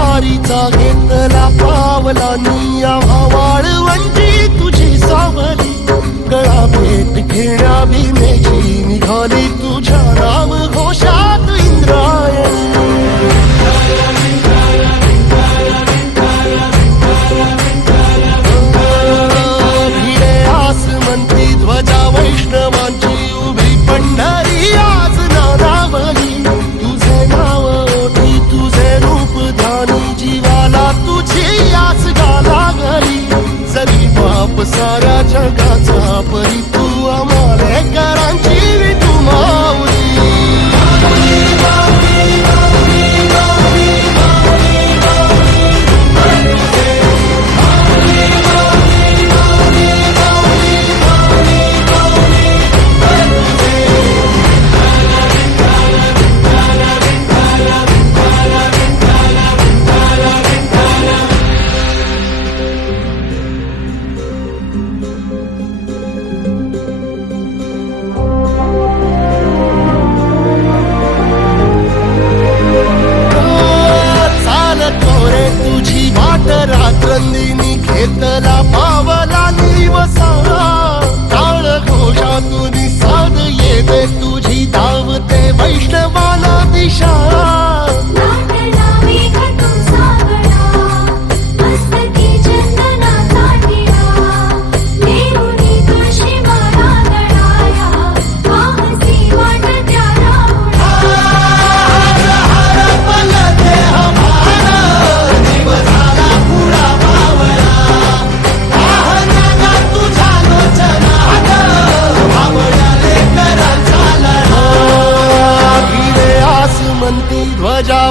वारीचा घेतला पावला निया वाळवंटी तुझी सावली. गळा भेट घेण्या भीमेची निघाली जगाचा परी तू आम्हाला